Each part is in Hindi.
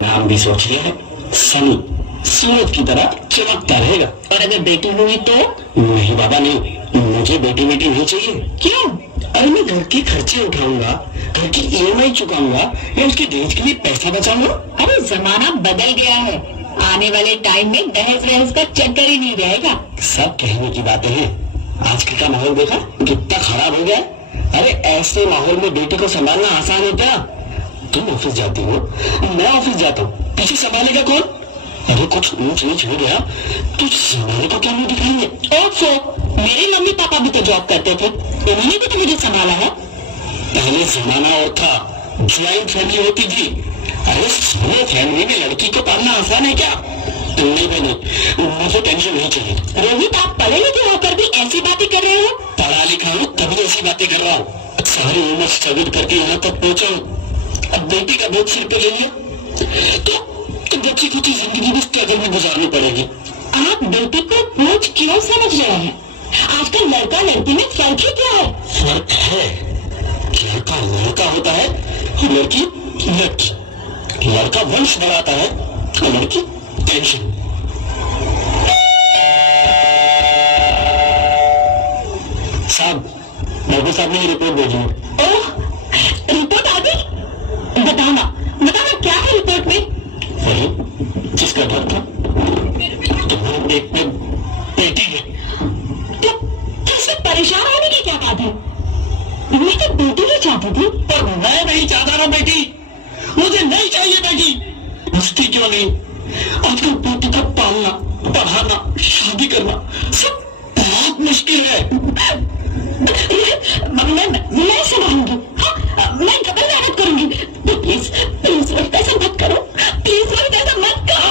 नाम भी सोच लिया है, सनी। सूरज की तरह चमकता रहेगा। और अगर बेटी हुई तो? नहीं बाबा नहीं, मुझे बेटी बेटी नहीं चाहिए। क्यों? अरे मैं घर के खर्चे उठाऊंगा, घर की ईएमआई चुकाऊंगा या उसके दहेज के लिए पैसा बचाऊंगा। अरे जमाना बदल गया है, आने वाले टाइम में दहेज वहेज का चक्कर ही नहीं रहेगा। सब कहने की बातें हैं, आजकल का माहौल देखा कितना खराब हो गया। अरे ऐसे माहौल में बेटी को संभालना आसान है क्या? तुम ऑफिस जाती हो, मैं ऑफिस जाता हूँ, पीछे संभालेगा कौन? अरे कुछ ऊंच नीच हो गया तो संभाले को क्या मुंह दिखाएंगे? मेरे मम्मी पापा भी तो जॉब करते थे, उन्होंने भी तो मुझे संभाला है। पहले जमाना और था, ज्वाइंट फैमिली होती थी। अरे सारे फैमिली में लड़की को पालना आसान है क्या? तुमने भी नहीं, मुझे टेंशन नहीं चाहिए। रोहित, आप पढ़े लिखे होकर भी ऐसी बातें कर रहे हो? पढ़ा लिखा हूँ तभी ऐसी बातें कर रहा हूँ। सारी उम्र स्ट्रगल करके यहाँ तक पहुंचा हूँ, अब बेटी का बोझ सिर पे ले लिया तो बच्ची को जिंदगी में स्ट्रगल में गुजारनी पड़ेगी। आप बेटी को बोझ क्यों समझ रहे हैं? आजकल लड़का लड़की में फर्क ही क्या है? फर्क है, लड़का लड़का होता है और लड़की लड़की। लड़का वंश बढ़ाता है और लड़की टेंशन। साहब, डॉक्टर साहब ने रिपोर्ट भेजी है। ओह, रिपोर्ट आ गई? बताना क्या है रिपोर्ट में? वही जिसका डर था, तुम्हारे पेट में बेटी है। तो इसमें परेशान होने की क्या बात है? मैं तो बेटी ही चाहती थी। पर मैं नहीं चाहता ना बेटी, मुझे नहीं चाहिए बेटी। मुझती क्यों नहीं? आजकल बेटी का पालना, पढ़ाना, शादी करना सब बहुत मुश्किल है। मैं संभालूंगी। हाँ, मैं डबल मेहनत करूंगी। प्लीज प्लीज ऐसा मत करो, प्लीज ऐसा मत करो।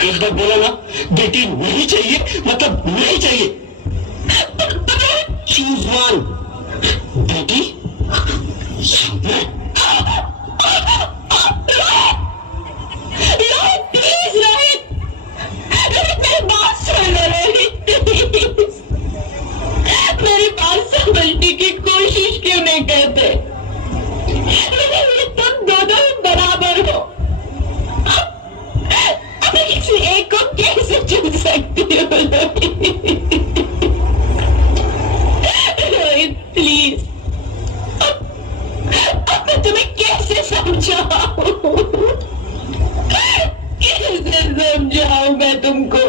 एक बार बोला ना, बेटी नहीं चाहिए मतलब नहीं चाहिए। चूज वन, बेटी या मैं। प्लीज रोहित, मेरी बात सुन लो रोहित, मेरी बात समझने की कोशिश क्यों नहीं करते? तुम दोनों ही बराबर हो, अब किसी एक को कैसे चुन सकती हो रोहित? प्लीज, अब मैं तुम्हें कैसे समझाऊं? कैसे समझाऊं मैं तुमको?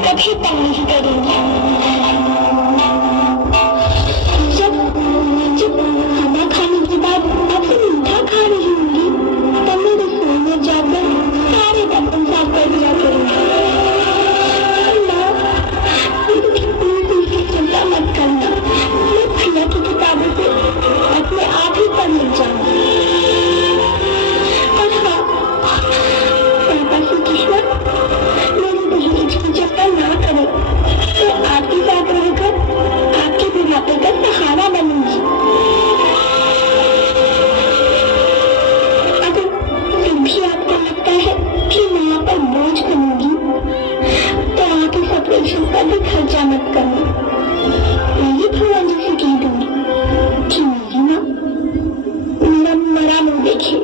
कभी तंग नहीं करूंगी। जब खाना खाने के बाद आपसे मीठा खा रही होंगी तब मैं रसोई में जाकर सारे बर्तन साफ कर दिया करूंगी। चिंता मत करना, मैं भैया की किताबों से अपने आप ही पढ़ लग जाऊंगी। और हाँ, पापा से किस्मत चक्कर ना करे तो आपके साथ रहकर आपके बुढ़ापे का सहारा बनूंगी। अगर फिर भी आपको लगता है कि मैं आप पर बोझ बनूंगी तो आप इस ऑपरेशन का भी खर्चा मत करना। मैं भगवान जी से कह दूंगी कि मेरी माँ मेरा मरा मुंह देखे।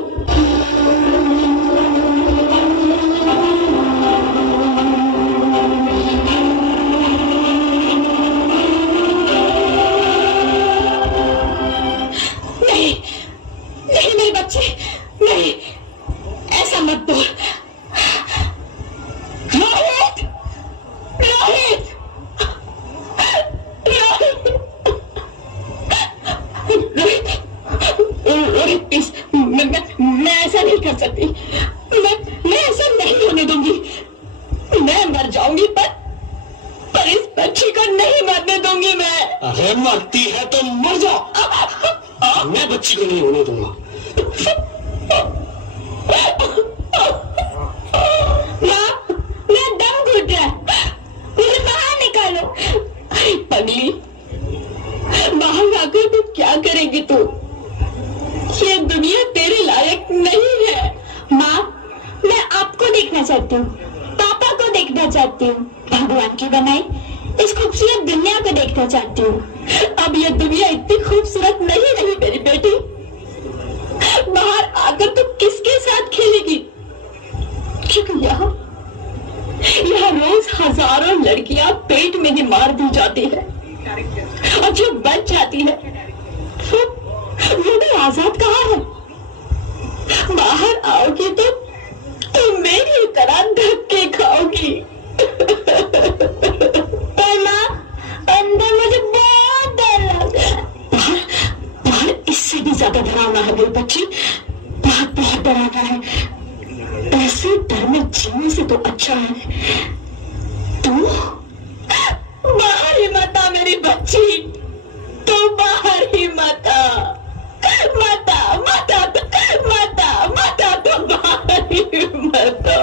नहीं मेरे बच्चे, नहीं, ऐसा मत बोल। रोहित, रोहित, नहीं मरने दूंगी मैं। अगर मरती है तो मर जाओ, मैं बच्ची को नहीं होने दूंगा। माँ, मेरा दम घुट रहा है, मुझे बाहर निकालो। अरे पगली, बाहर जाकर तू क्या करेगी तू? ये दुनिया तेरे लायक नहीं है। माँ, मैं आपको देखना चाहती हूँ, पापा को देखना चाहती हूँ, भगवान की बनाई इस खूबसूरत दुनिया को देखना चाहती हूँ। अब ये दुनिया इतनी खूबसूरत नहीं रही मेरी बेटी। बाहर आकर तू किसके साथ खेलेगी? क्योंकि यहाँ रोज हजारों लड़कियां पेट में ही मार दी जाती है, और जो बच जाती है वो भी आजाद कहाँ है? बाहर आओगी तो तुम मेरी तरह धक्के खाओगी। पर माँ, अंदर मुझे बहुत डर लग रहा है। बाहर इससे भी ज्यादा डरावना है मेरी बच्ची, बहुत डरावना है। ऐसे डर में जीने से तो अच्छा है तू बाहर ही मत आ मेरी बच्ची, तू बाहर ही मत आ, मत आ, मत आ, मत आ, मत आ, तू बाहर ही मत आ।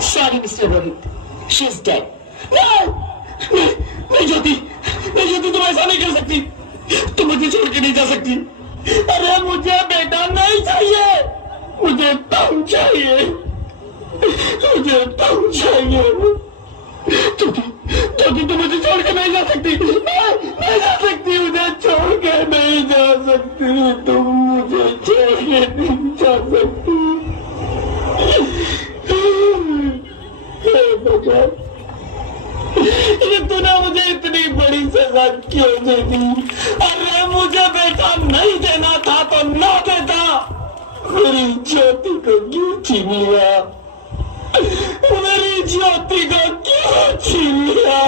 Sorry, Mr. Rohit. She's dead. नहीं ज्योति, तुम ऐसा नहीं कर सकती, तुम मुझे छोड़ के नहीं जा सकती। अरे मुझे बेटा नहीं चाहिए, मुझे तुम चाहिए, मुझे तुम चाहिए। ज्योति, तुम मुझे छोड़ के नहीं जा सकती, नहीं जा सकती, मुझे छोड़ के नहीं जा सकती, तुम मुझे छोड़ के नहीं जा सकती। ये तूने मुझे इतनी बड़ी सजा क्यों दे दी? अरे मुझे बेटा नहीं देना था तो ना देता, मेरी ज्योति को क्यों छीन लिया? मेरी ज्योति को क्यों छीन लिया?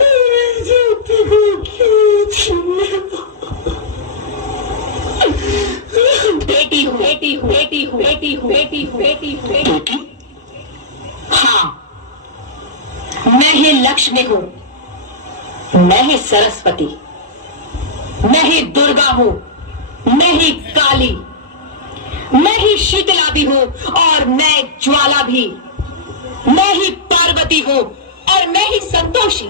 मेरी ज्योति को क्यों छीन लिया? बेटी, हाँ, मैं ही लक्ष्मी हूँ, मैं ही सरस्वती, मैं ही दुर्गा हूँ, मैं ही काली, मैं ही शीतला भी हूँ और मैं ज्वाला भी, मैं ही पार्वती हूँ और मैं ही संतोषी,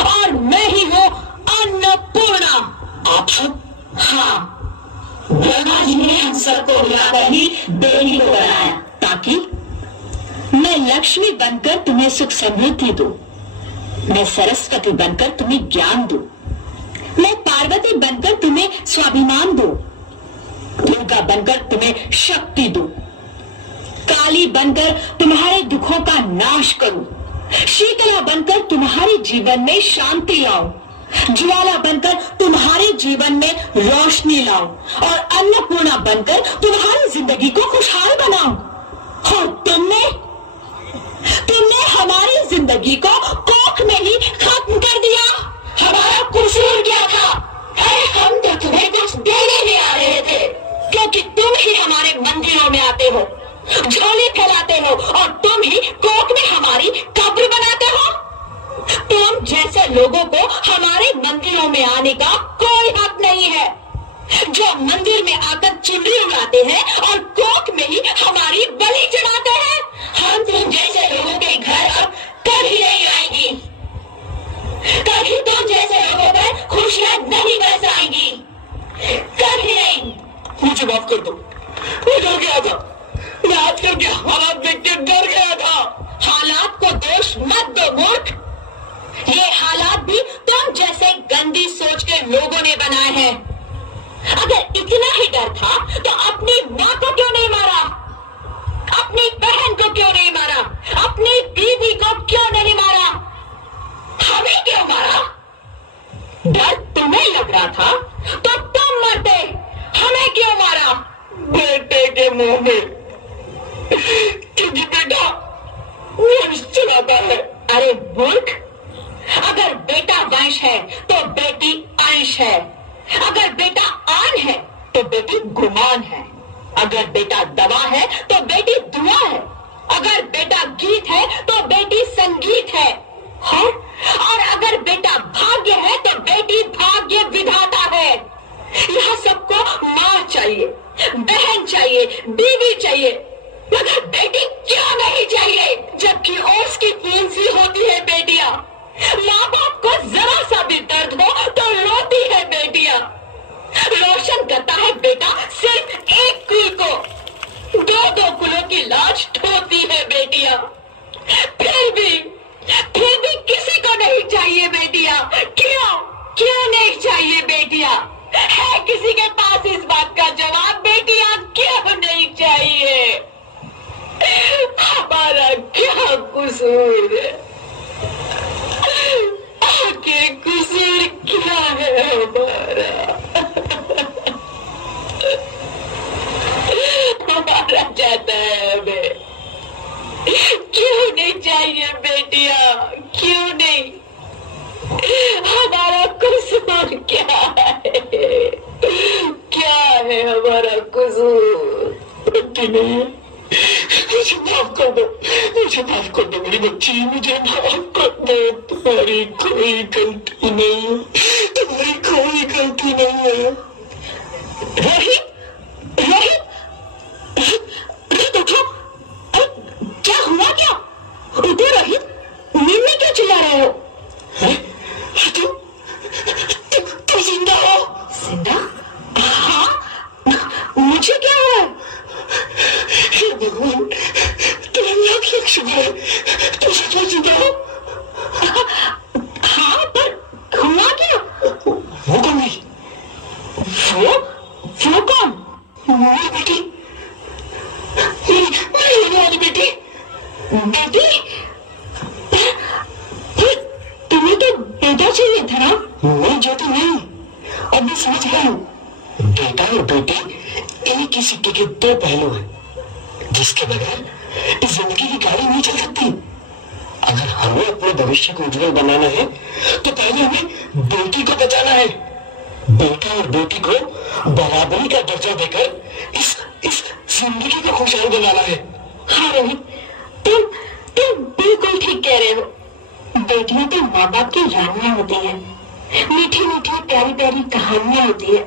और मैं ही हूँ अन्नपूर्णा। आप सब? हाँ, ब्रह्मा जी ने हम सबको मिलाकर ही देवी को बनाया ताकि मैं लक्ष्मी बनकर तुम्हें सुख समृद्धि दूं, मैं सरस्वती बनकर तुम्हें ज्ञान दूं, मैं पार्वती बनकर तुम्हें स्वाभिमान दूं, दुर्गा बनकर तुम्हें शक्ति दूं, काली बनकर तुम्हारे दुखों का नाश करूं, शीतला बनकर तुम्हारे जीवन में शांति लाऊं, ज्वाला बनकर तुम्हारे जीवन में रोशनी लाऊं और अन्नपूर्णा बनकर तुम्हारी जिंदगी को खुशहाल बनाऊं। और तुमने हमारी जिंदगी को कोख में ही खत्म कर दिया। हमारा कसूर क्या था? अरे हम तो तुम्हें कुछ देने नहीं आ रहे थे, क्योंकि तुम ही हमारे मंदिरों में आते हो, झोली फैलाते हो और तुम ही कोख में हमारी कब्र बनाते हो। तुम जैसे लोगों को हमारे मंदिरों में आने का कोई हक नहीं है, जो मंदिर में आकर चुनरी उड़ाते हैं और कोख में ही हमारी बलि चढ़ाते हैं। हम तुम जैसे लोगों के घर अब कभी नहीं आएंगी, कभी तुम जैसे लोगों पर खुशियां नहीं बरसाएंगी, कभी नहीं। मुझे माफ कर दो, मैं डर गया था, मैं आजकल के हालात देख के डर गया था। हालात को दोष मत दो मूर्ख, ये हालात भी तुम जैसे गंदी सोच के लोगों ने बनाए हैं। अगर इतना ही डर था तो अपनी माँ को क्यों नहीं मारा, अपनी बहन को क्यों नहीं मारा, अपनी बीवी को क्यों नहीं मारा, हमें क्यों मारा? डर तुम्हें लग रहा था तो तुम मरते, हमें क्यों मारा? बेटे के मुंह में, क्योंकि बेटा वंश चलाता है। अरे मूर्ख, अगर बेटा वंश है तो बेटी अंश है, अगर बेटा आन है तो बेटी गुमान है, अगर बेटा दवा है तो बेटी दुआ है, अगर बेटा गीत है तो बेटी संगीत है, और अगर बेटा भाग्य है तो बेटी भाग्य विधाता है। यह सबको माँ चाहिए, बहन चाहिए, बीवी चाहिए, मगर बेटी क्यों नहीं चाहिए? जबकि ओस की फूंसी होती है बेटियां, माँ बाप को जरा सा भी दर्द हो तो रोती है बेटियां, रोशन करता है बेटा सिर्फ एक कुल को, दो कुलों की लाज ढोती है बेटियां। फिर भी किसी को नहीं चाहिए बेटियां। क्यों नहीं चाहिए बेटियां? है किसी के पास इस बात का जवाब? बेटियां क्यों नहीं चाहिए? हमारा क्या कसूर है? आगे कसूर क्या है हमारा जाता है हमें। क्यों नहीं चाहिए बेटियां? क्यों नहीं? हमारा कसूर क्या है? क्या है हमारा कसूर? बेटी नहीं, मुझे माफ कर दो, मुझे माफ कर दो मेरी बच्ची, मुझे माफ कर दो। तुम्हारी कोई गलती नहीं है, तुम्हारी कोई गलती नहीं है। रोहित, रोहित, रोहित उठो। अरे क्या हुआ? क्या उठो रोहित, नींद में क्यों चिल्ला रहे हो? तुम जिंदा हो? जिंदा? हाँ, मुझे क्या हुआ? हे भगवान, तुम्हें लाख लाख शुक्र है, तुम सचमुच जिंदा हो। हाँ, पर हुआ क्या? वो कौन है? वो कौन? मेरी बेटी, मेरी होने वाली बेटी। बेटी? तुम्हें तो बेटा चाहिए था ना? नहीं ज्योति नहीं, अब मैं समझ गया हूँ। बेटा और बेटी एक ही सिक्के के दो पहलू हैं, जिसके बगैर इस जिंदगी की गाड़ी नहीं चल सकती। अगर हमें अपने भविष्य को उज्जवल बनाना है तो पहले हमें बेटी को बचाना है। बेटा और बेटी को बराबरी का दर्जा देकर इस जिंदगी को खुशहाल बनाना है। हाँ रोहित, तुम बिल्कुल ठीक कह रहे हो। बेटियां तो माँ बाप की रानियां होती हैं, मीठी मीठी प्यारी प्यारी कहानियां होती है।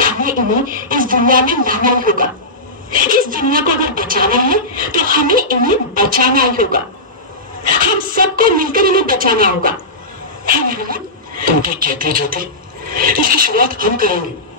हमें इन्हें इस दुनिया में लाना ही होगा। इस दुनिया को अगर बचाना है तो हमें इन्हें बचाना ही होगा। हम सबको मिलकर इन्हें बचाना होगा। तुम क्या कहते ज्योति, इसकी शुरुआत हम करेंगे।